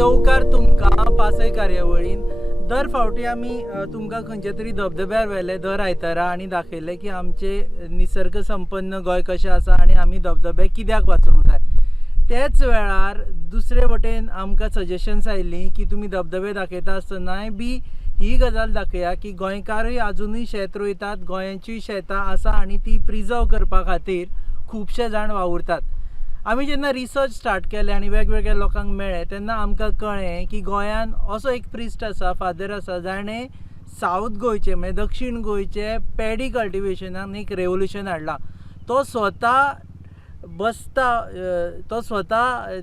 येवकार तुमकां पासय कार्यावळीन. दर फावटी आमी तुमकां खंयचे तरी धबधब्यार व्हेले दर आयतारा आनी दाखयले की आमचे निसर्ग संपन्न गोंय कशें आसा आनी आमी धबधबे कित्याक वाचोवंक जाय. तेच वेळार दुसरे वटेन आमकां सजेशन्स आयिल्लीं की तुमी धबधबे दाखयता आसतनाय बी ही गजाल दाखया की गोंयकारूय आजुनूय शेत रोयतात, गोंयाचीय शेतां आसा आनी ती प्रिजर्व करपा खातीर खुबशे जाण वावुरतात. आमी जेन्ना रिसर्च स्टार्ट केले आनी वेगवेगळ्या लोकांक मेळ्ळे तेन्ना आमकां कळ्ळें की गोंयान असो एक प्रिस्ट आसा, फादर आसा, जाणें सावथ गोंयचे म्हणजे दक्षिण गोंयचे पॅडी कल्टिवेशनान एक रेवल्युशन हाडला. तो स्वता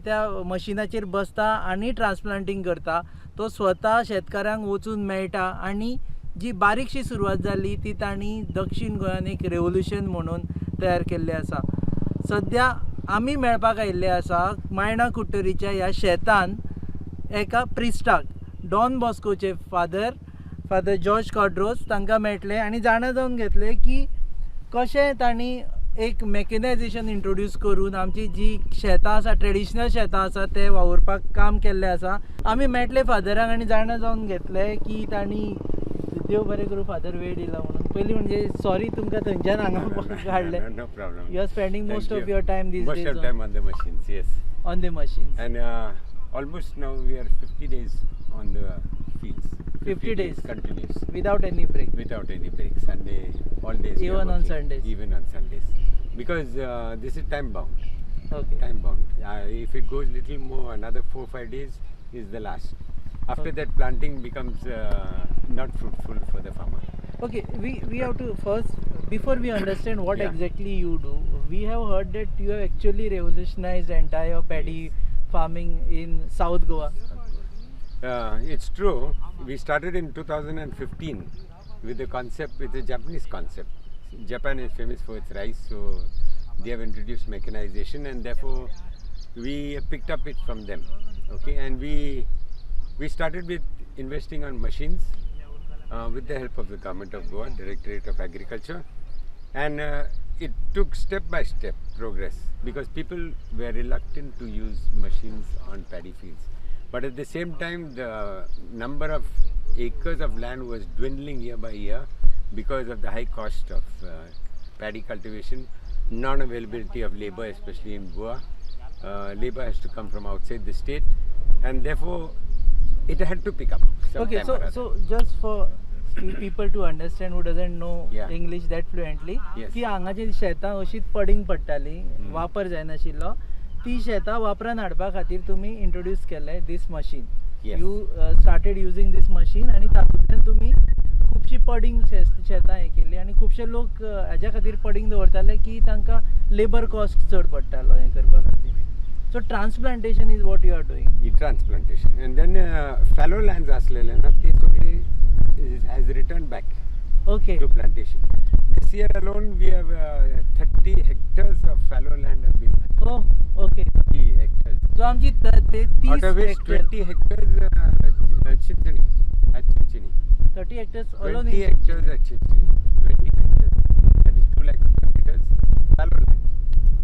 त्या मशिनाचेर बसता आनी ट्रान्सप्लांटींग करता. तो स्वता शेतकारांक वचून मेळटा आनी जी बारीकशी सुरवात जाली ती तांणी दक्षिण गोंयान एक रेवल्युशन म्हणून तयार केल्ली आसा. सद्या आमी मेळपाक आयिल्ले आसा मायणा कुट्टरीच्या ह्या शेतान एका प्रिस्टाक, डॉन बॉस्कोचे फादर जॉर्ज क्वाड्रोस तांकां मेळटले आनी जाणा जावन घेतले की कशें तांणी एक मॅकनायजेशन इंट्रोड्यूस करून आमची जी शेतां आसा, ट्रेडिशनल शेतां आसा ते वावुरपाक काम केल्लें आसा. आमी मेळटले फादरांक आनी जाणा जावन घेतले की तांणी देव बरें करूं फादर वेळ दिला म्हणून. पयलीं म्हणजे सॉरी तुमकां थंयच्यान हांगा हाडले. No problem. You are spending most of your time these days. Most of time on the machines, yes. On the machines. And almost now we are 50 days on the fields. 50 days continuous. Without any break. Without any break. Sunday, all days. we are Even on working. Sundays. Even on Sundays. Because this is time bound. Okay. Time bound. If it goes little more, another 4-5 days is the last. After Okay. that, planting becomes not fruitful for the farmer. Okay, we have to first, before we understand what Yeah. exactly you do, we have heard that you have actually revolutionized entire paddy farming in South Goa. It's true. We started in 2015 with the concept, with the Japanese concept. Japan is famous for its rice, so they have introduced mechanization, and therefore we picked up it from them. Okay, and we started with investing on machines with the help of the government of Goa, Directorate of Agriculture, and it took step by step progress because people were reluctant to use machines on paddy fields. But at the same time, the number of acres of land was dwindling year by year because of the high cost of paddy cultivation, non-availability of labor, especially in Goa. Labor has to come from outside the state, and therefore it had to pick up. Okay, so just for people to understand who doesn't know Yeah. English that fluently, Yes. की हांगाची शेतां अशीच पडींग पडटाली, वापर जायनाशिल्लो, ती शेतां वापरान हाडपा खातीर तुमी इंट्रोड्यूस केले this machine. Yes. You started using this machine आनी तातूंतल्यान तुमी खुबशी पडींग शेतां हें केली आनी खुबशे लोक हाज्या खातीर पडींग दवरताले की तांकां लेबर कॉस्ट चड पडटालो हें करपा खातीर. So transplantation is what you are doing. Transplantation, and then fallow lands asleले ना ते सगळे has returned back Okay. to plantation. This year alone we have 30 hectares of fallow land have been planted. Oh, okay. 30 hectares. So आमची ते 30 Out of which hectares, 20 hectares Chinchani, at Chinchani. 30 hectares alone 20 in hectares at Chinchani. 20 hectares. That is 2 lakh square meters fallow land.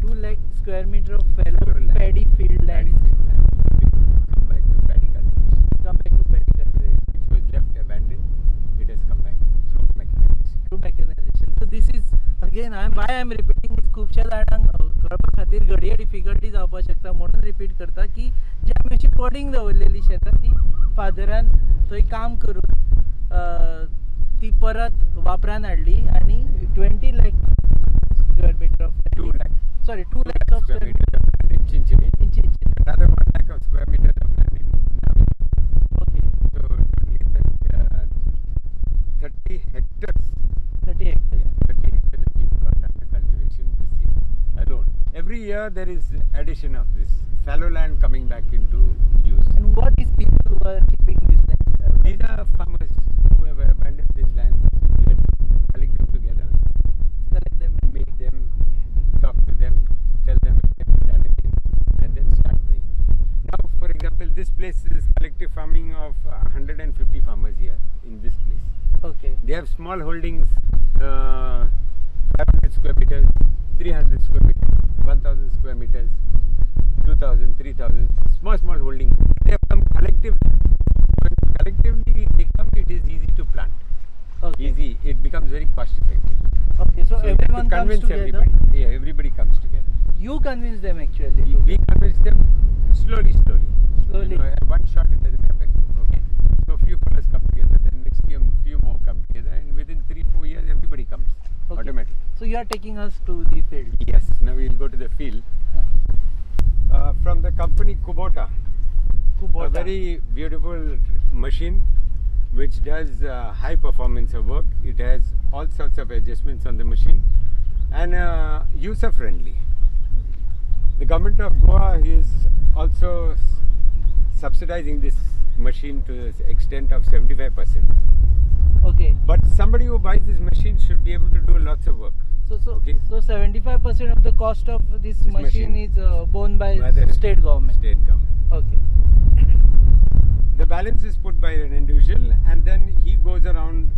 2 lakh square meter of fallow Fallow land. paddy field land. Paddy field land. Come back to paddy cultivation. Come back to paddy cultivation Which was left abandoned, it has come back through mechanization. through mechanization. So this is again why I am repeating is खुबशा जाणांक कळपा खातीर घडये difficulty जावपाक शकता म्हणून repeat करता की जी आमी अशी पडींग दवरलेली शेतां ती फादरान थंय काम करून ती परत वापरान हाडली आनी 20 lakh square meter of 2 lakh. 2 lakhs of square meters of land in Chinchani. in Chinchani. Another 1 lakh of square meters of land in Navin. Okay. So totally 30 hectares. 30 hectares. 30 hectares have been brought under cultivation this year alone. Every year there is addition of this fallow land coming back into use. And what is people who are keeping this land? These are farmers who have abandoned these lands. We have to collect them together, Collect them. meet them, talk to them, tell them it can be done again, and then start doing. Now, for example, this place is collective farming of 150 farmers here in this place. Okay. They have small holdings, 500 square meters, 300 square meters, 1000 square meters, 2000, 3000, small holdings. They have come collectively. When collectively they come, it is easy to plant. Okay. Easy. It becomes very cost effective. Okay, so So you have to everyone comes convince together. everybody. Yeah, everybody comes together. You convince them actually. We convince them slowly. Slowly. You know, at one shot it doesn't happen. Okay. So few fellows come together, then next year few more come together, and within 3-4 years everybody comes Okay. automatically. So you are taking us to the field. Yes. Now we will go to the field. From the company Kubota, Kubota. a very beautiful machine which does high performance of work. It has all sorts of adjustments on the machine and user friendly. The government of Goa is also subsidizing this machine to the extent of 75%. Okay. But somebody who buys this machine should be able to do lots of work. Okay. So 75% of the cost of this machine is borne by the state government. State government. Okay. The balance is put by an individual, and then he goes around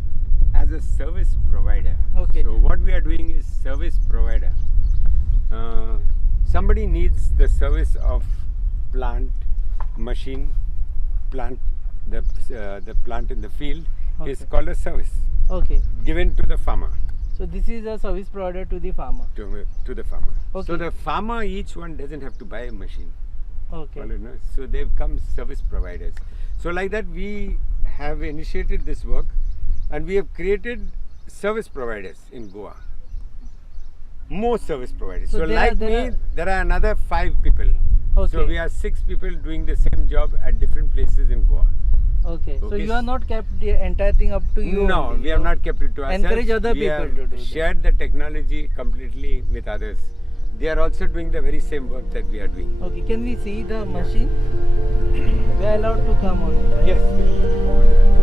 as a service provider. Okay. So what we are doing is service provider. Somebody needs the service of plant, machine, plant, the plant in the field is Okay. called a service Okay. given to the farmer. So this is a service provider to the farmer. To the farmer. Okay. So the farmer, each one doesn't have to buy a machine. Okay. Well, you know, so they become service providers. So like that we have initiated this work and we have created service providers in Goa. More service providers. So So there like are- there me, are- there are another 5 people. Okay. So we are 6 people doing the same job at different places in Goa. Okay. So Okay. you are not kept the entire thing up to you. No, only. we have not kept it to ourselves. Encourage other We people have to do that. shared the technology completely with others. They are also doing the very same work that we are doing. Okay. Can we see the machine? We are allowed to come on it. Right? Yes.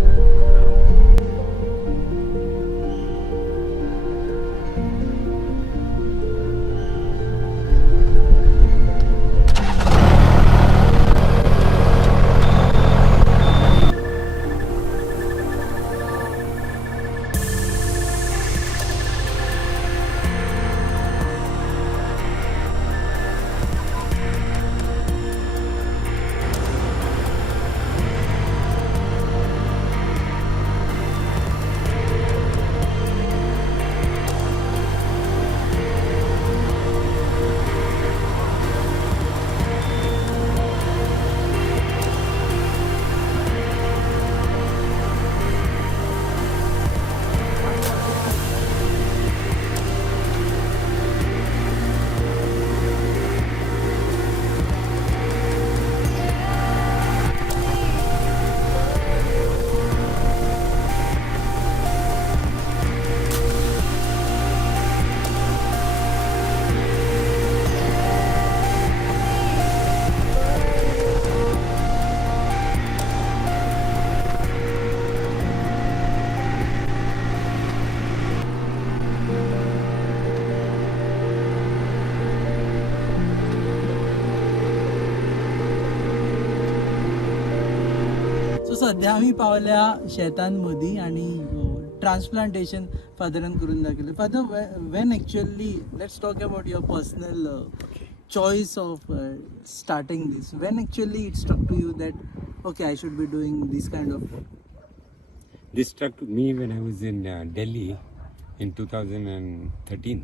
सो सध्या आम्ही पावल्या शेतांमदी आणि transplantation फादरान करून दाखयलें. Father, when actually let's talk about your personal choice of starting this, when actually it struck to you that okay, I should be doing this kind of work? This struck to me when I was in Delhi in 2013.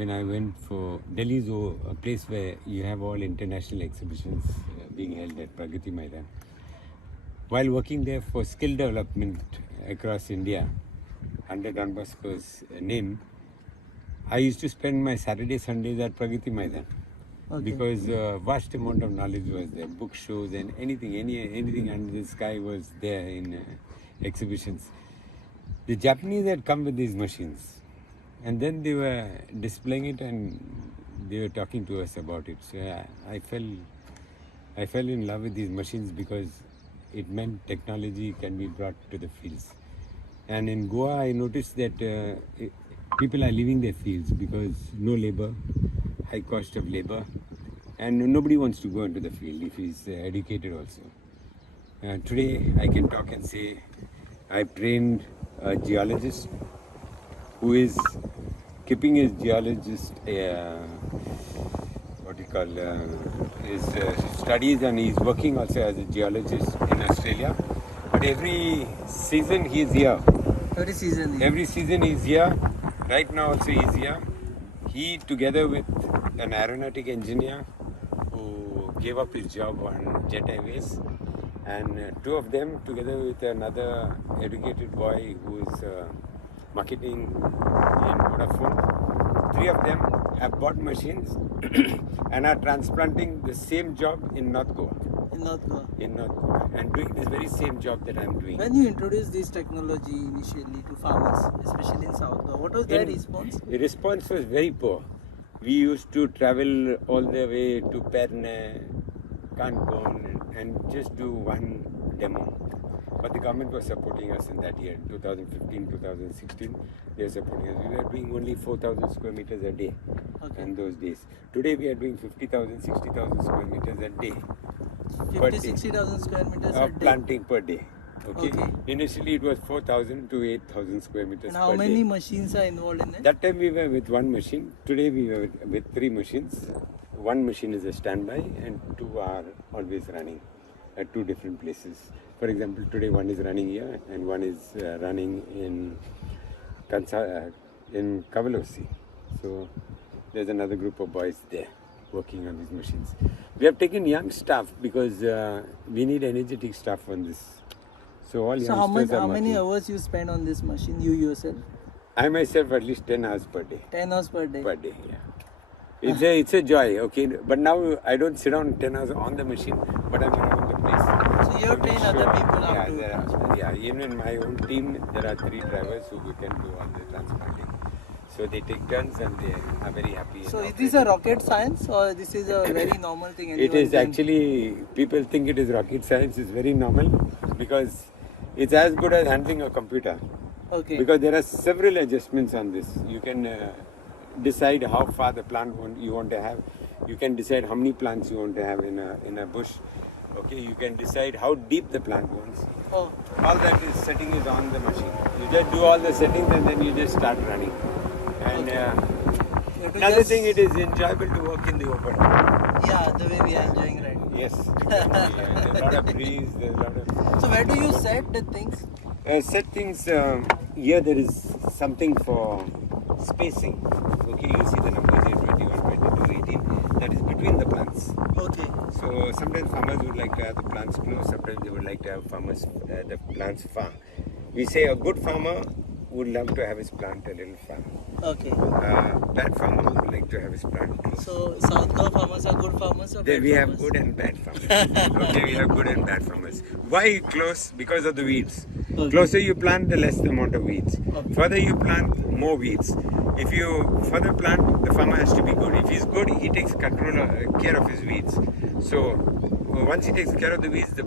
When I went for Delhi is a place where you have all international exhibitions being held at Pragati Maidan. While working there for skill development across India under Don Bosco's name, I used to spend my Saturday, Sundays at Pragati Maidan. Okay. Because vast amount of knowledge was there, book shows and anything under the sky was there in exhibitions. The Japanese had come with these machines, and then they were displaying it and they were talking to us about it. So I fell in love with these machines because it meant technology can be brought to the fields. And in Goa, I noticed that people are leaving their fields because no labor, high cost of labor, and nobody wants to go into the field if he's educated also. Today I can talk and say I've trained a geologist who is keeping his geologist what you call his studies, and he's working also as a geologist in Australia. But every season he is here. Every season. Every season he's here. Right now also he's here. He, together with an aeronautic engineer who gave up his job on Jet Airways, and two of them, together with another educated boy who is marketing in Vodafone, three of them have bought machines and are transplanting the same job in North Goa. In North Goa. In North Goa, and doing this very same job that I'm doing. When you introduced this technology initially to farmers, especially in South Goa, what was their response? The response was very poor. We used to travel all the way to Perne, Cancun, and just do one demo. But the government was supporting us in that year, 2015, 2016. They were supporting us. We were doing only 4,000 square meters a day in those days. Today we are doing 50,000, 60,000 square meters a day. 60,000 square meters a of day. planting per day. Okay. Initially it was 4,000 to 8,000 square meters And how per many day. machines are involved in it? That time we were with one machine. Today we were with three machines. One machine is a standby and two are always running at two different places. For example, today one is running here and one is running in Kavalosi. So there's another group of boys there working on these machines. We have taken young staff because we need energetic staff on this. So all youngsters are how many working. hours you spend on this machine, you yourself? I myself at least 10 hours per day. 10 hours per day? Per day, yeah. It's a joy, okay. But now I don't sit down 10 hours on the machine, but I'm around the place. So you have trained other people how to Yeah, even in my own team, there are 3 drivers who can do all the transplanting. So they take turns and they are very happy. So is this a rocket science or this is a very normal thing? It is actually, people think it is rocket science. It's very normal because it's as good as handling a computer. Okay. Because there are several adjustments on this. You can decide how far the plant you want to have. You can decide how many plants you want to have in a bush. Okay, you can decide how deep the plant wants. Oh. All that is setting is on the machine. You just do all the settings and then you just start running. And another thing, it is enjoyable to work in the open. Yeah, the way we are enjoying right now. Yes. There's a lot of breeze. There's a lot of. So where do you set the things? Set things. Here there is something for spacing. Okay, you see the numbers here, 21, 22, 18. That is between the plants. Okay. So sometimes farmers would like to have the plants close. Sometimes they would like to have the plants far. We say a good farmer would love to have his plant a little far. Okay. Bad farmer would like to have his plant close. So South Goa farmers are good farmers or Then bad we have farmers? good and bad farmers. Okay, we have good and bad farmers. Why close? Because of the weeds. Okay. Closer you plant, the less the amount of weeds. Okay. Further you plant, more weeds. If you further plant, the farmer has to be good. If he's good, he takes care of his weeds. So once he takes care of the weeds, the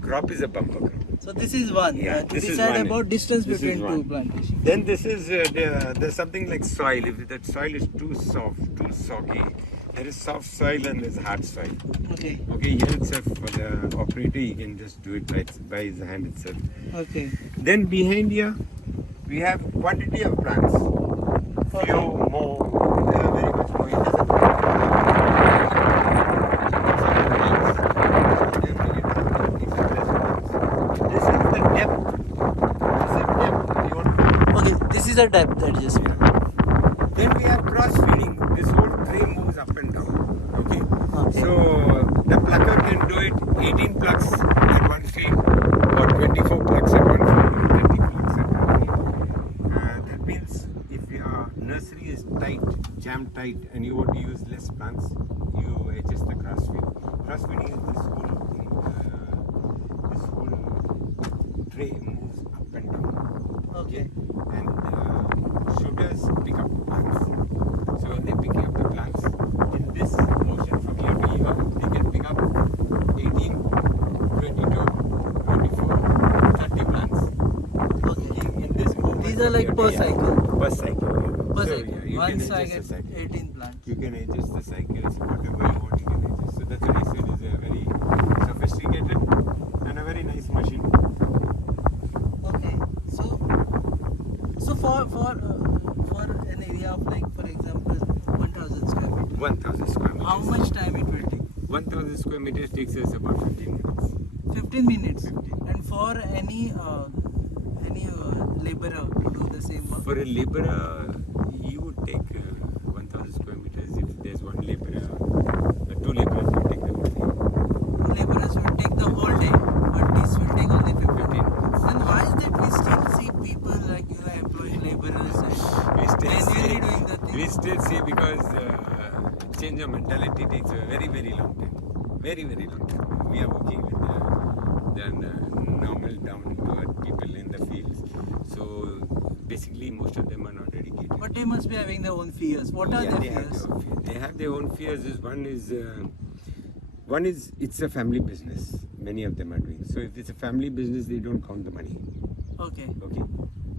crop is a bumper crop. So this is one. Yeah, To this is decide one. about distance This is between one. two plantations. Then this is there's something like soil. If that soil is too soft, too soggy, there is soft soil and there's hard soil. Okay. Okay, here itself for the operator, he can just do it by his hand itself. Okay. Then behind here, we have quantity of plants. Few more, very much more. It doesn't This is the depth. This is depth. You want Okay, this is a depth adjustment. Then we have cross feeding. This whole tray moves up and down. Okay. Okay. So the plucker can do it 18 plucks at one feed or 24 plucks at one feed, 30 plucks at one feed. That means if your nursery is tight, jam tight, and you want to use less plants, you adjust the cross feed. Cross feeding is this whole tray moves up and down. Okay. And shooters pick up plants. So when they're picking up the plants, in this motion from here to here, they can pick up 18, 22, 24, 30 plants. Okay. In this movement, These are like per cycle. Per cycle. Per So, cycle. you One can cycle, adjust the cycle. 18 plants. You can adjust the cycles, whatever you want, you can adjust. So that's what I said is a very sophisticated and a very nice machine. Okay. So for an area of like, for example, 1,000 square meters, 1,000 square meters. How much time it will take? 1,000 square meters takes us about 15 minutes. 15 minutes. 15. And for any laborer to do the same work? For a laborer, you would take 1,000 square meters. If there's one laborer, two laborers will take the whole day. Laborers will take the whole day, but this will take only 15 15. minutes. Then why is that we still see people like employing laborers We and still manually say, doing the thing? we still say because change of mentality takes a very, very long time. Very, very long time. We are working with the normal down-to-earth people in the fields. So basically, most of them are not dedicated. But they must be having their own fears. What are their they fears? They have their own fears. One is it's a family business. Many of them are doing. So if it's a family business, they don't count the money. Okay. Okay.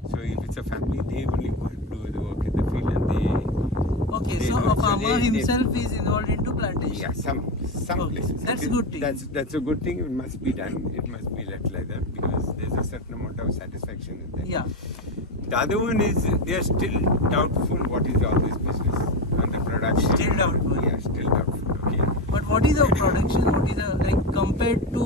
So if it's a family, they only want to do the work in the field, and Okay, they so don't- a so farmer they- himself is involved into plantation. yeah, some Okay, places. that's Okay, a good thing. That's a good thing. It must be done. It must be left like that because there's a certain amount of satisfaction in that. Yeah. The other one is they are still doubtful what is all this business and the production. Still doubtful. Yeah, still doubtful. Okay. But what is the production? What is the compared to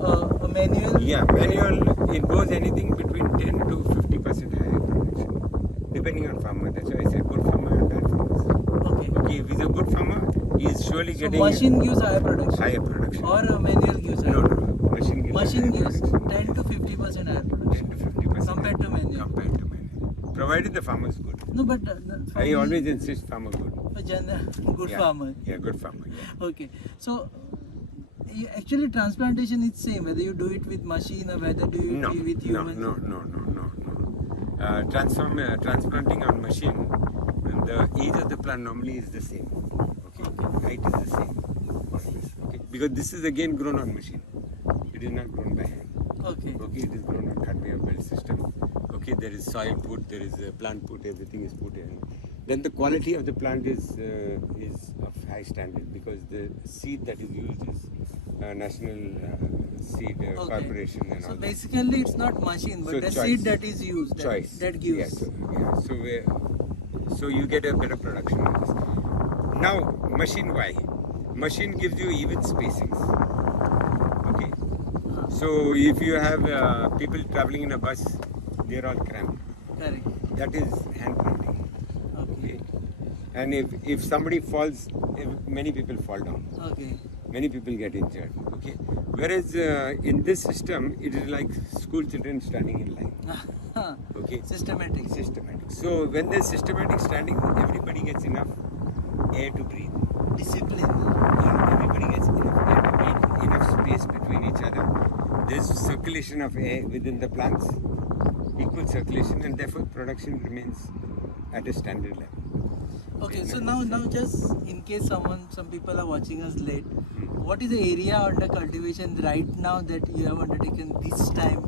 a manual? Yeah, manual, it goes anything between 10 to 50% higher production, depending on farmer. That's why I said good farmer and bad farmers. Okay. Okay, if he's a good farmer, he is surely So getting machine gives higher production. higher production. Or a manual gives higher. No. Machine gives, Machine higher gives production. 10 to 50% higher production. 10 to 50% Compared to manual. Compared to manual. Provided the farmer is good. No, but for I me, always insist farmer good. a good Yeah. farmer. Yeah, good farmer. Yeah. Okay, so actually transplantation is same whether you do it with machine or whether do you No, do it with no, humans. no. Transplanting on machine, the age of the plant normally is the same. Okay, height is the same. Okay, because this is again grown on machine. It is not grown by hand. Okay. Okay, it is grown on conveyor belt system. Okay, there is soil put, there is a plant put, everything is put in. Then the quality of the plant is of high standard because the seed that is used is National Seed Okay. Corporation and So all that. basically it's not machine but So the choice. seed that is used Choice. that gives. Yes. So you get a better production on this. Now, machine why? Machine gives you even spacings. Okay. So if you have people traveling in a bus, they are all cramped. Correct. That is hand planting. Okay. Okay. And if somebody falls, many people fall down. Okay. Many people get injured. Okay. Whereas in this system, it is like school children standing in line. Okay. Systematic. Systematic. So when there's systematic standing, everybody gets enough air to breathe. Discipline. Yeah, everybody gets enough air to breathe, enough space between each other. There's circulation of air within the plants, equal circulation, and therefore production remains at a standard level. Okay, so now just in case some people are watching us late, what is the area under cultivation right now that you have undertaken this time?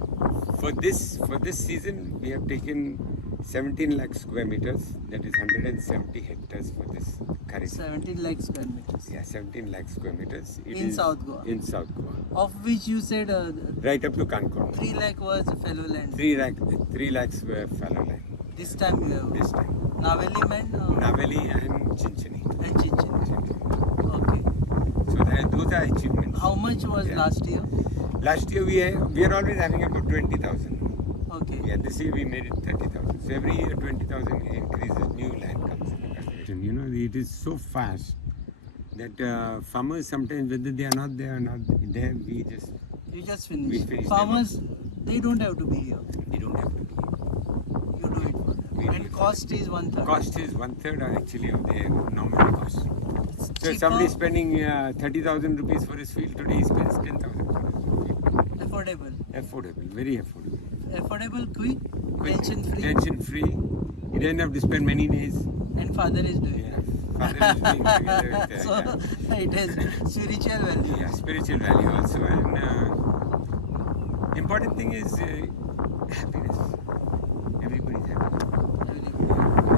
For this season, we have taken 17 lakh square meters. That is 170 hectares for this current. 17 lakh square meters. Yeah, 17 lakh square meters. It In is South Goa. In South Goa. Of which you said Right up to Cancun. 3 lakh was fallow land. 3 lakhs were fallow land This time you have this time. Naveli meant Naveli and Chinchini. and Chinchin. Okay. So those are achievements. How much was Yeah. last year? Last year we are always having about 20,000. Okay. Yeah, this year we made it 30,000. So every year 20,000 increases, new land comes in the cultivation. You know, it is so fast that farmers sometimes, whether they are not there, we just You just We finished. finished Farmers, they don't have to be here. they don't have to be. You do it for them. We do And it for cost is 1/3. Cost is 1/3 actually of their normal cost. It's So cheaper, somebody is spending 30,000 rupees for his field, today he spends 10,000 for his field. affordable. Affordable, very affordable. Affordable, quick, Quick, tension free, Tension free. You don't have to spend many days. and father is doing Yeah. it. Father is doing together with, So it has spiritual value. yeah, spiritual value also, and important thing is happiness. Everybody's happy.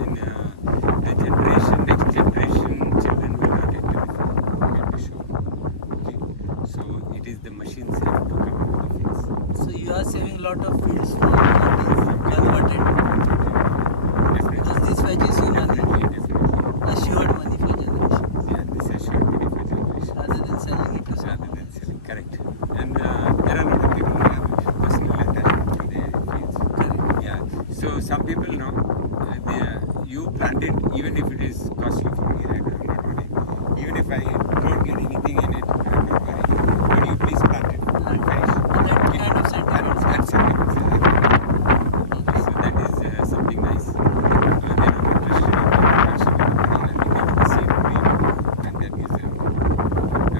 And the generation, next generation, children will not get to show. Okay, so it is the machines have to come into the fields. So you are saving a lot of fields for converted. Definitely. Because this fetches you money, Definitely. assured money for generation. you plant it, even if it is costly for me, I'm not worried. Even if I don't get anything in it, I'm not worried. But you please plant it. And Finish. that kind of sentiments. And sentiments. Okay. So that is something nice. They're not interested in production and money, and we have the same dream, and that gives them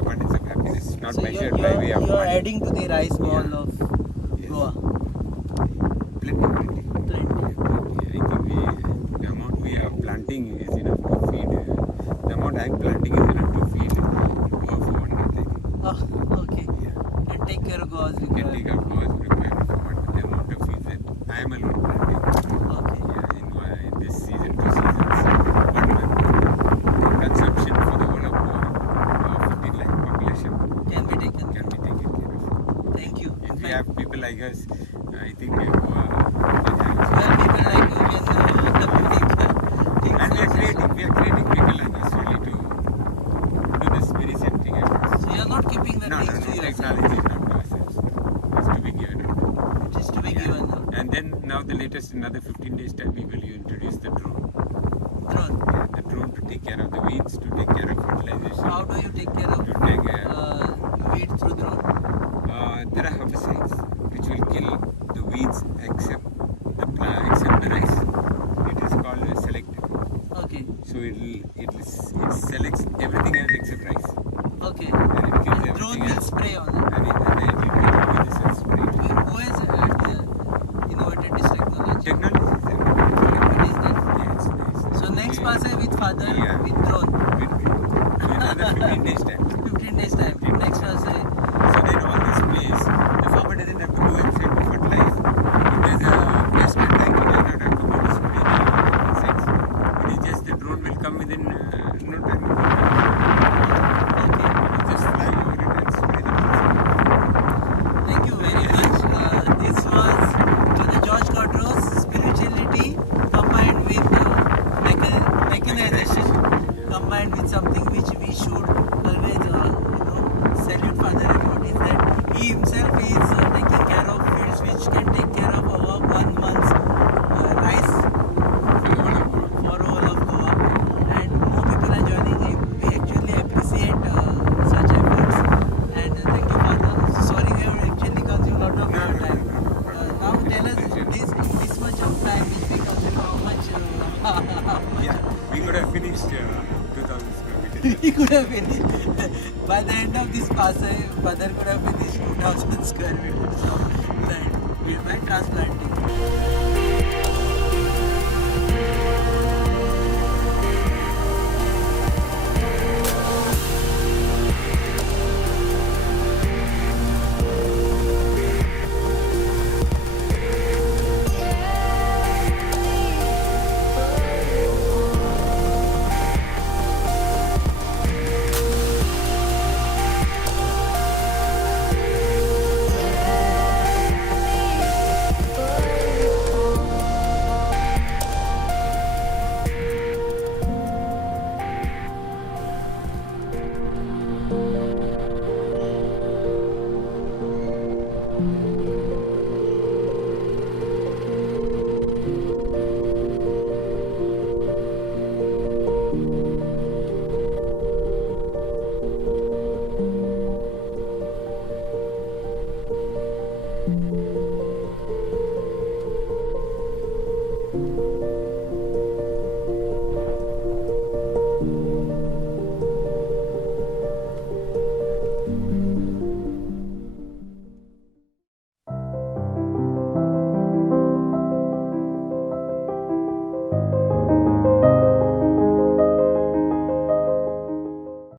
abundance of happiness, not So measured by way of you're money. adding to the rice bowl Yeah. of Yes. Goa. Plenty. Plenty. I think the amount we are planting is enough to feed. The amount I'm planting is enough to feed Goa for 1 month, I think. Oh, okay. Yeah. Can take care of Goa's You can take requirement. out Goa's requirement for the amount of feed that I am alone planting. Okay. Yeah, in this season, 2 seasons, 1 month. The consumption for the whole of Goa, 15 lakh population, Can be taken. can be taken care of. Thank you. If we have people like us, I think Goa can have. Well, people like you can And we are creating people like us really to do this very same thing as us. So you are not keeping the No, things to yourself. technology is not to ourselves. It's to be given out. It is to be given now. And then now the latest, another 15 days time, we will introduce the drone. Drone. The drone to take care of the weeds, to take care of fertilization. How do you take care of To take weeds through drone? there are herbicides which will kill the weeds except except the rice. It is called selective. Okay. So it selects everything else except rice. Okay. And it kills And drone everything will else. spray on it. And it will come with this and spray. Who has innovated this technology? Technology is there. It is there. Yeah, it's nice. So next Passay with father Yeah. with drone. So another 15 days time. 15 days time. Next Passay. So then all this place, the farmer doesn't have to go inside to fertilize. If there's a pest attack, he does not have to go to spray the insects. It is just the drone will come within no time. Okay. It will just fly over it and spray the insects. Thank you very much. This was the George Quadros spirituality combined with mechanization, combined with something which we should always salute Father about is that he himself is taking care of fields which can take care of our 1 month's rice for all of Goa, and more people are joining him. We actually appreciate such efforts, and thank you, Father. Sorry we have actually consumed a lot of your time. Now tell us this much of time which we consume, how much Yeah, we could have finished 2000 square meters. he could have finished. By the end of this Passay, Father could have finished 2000 square meters of land by transplanting.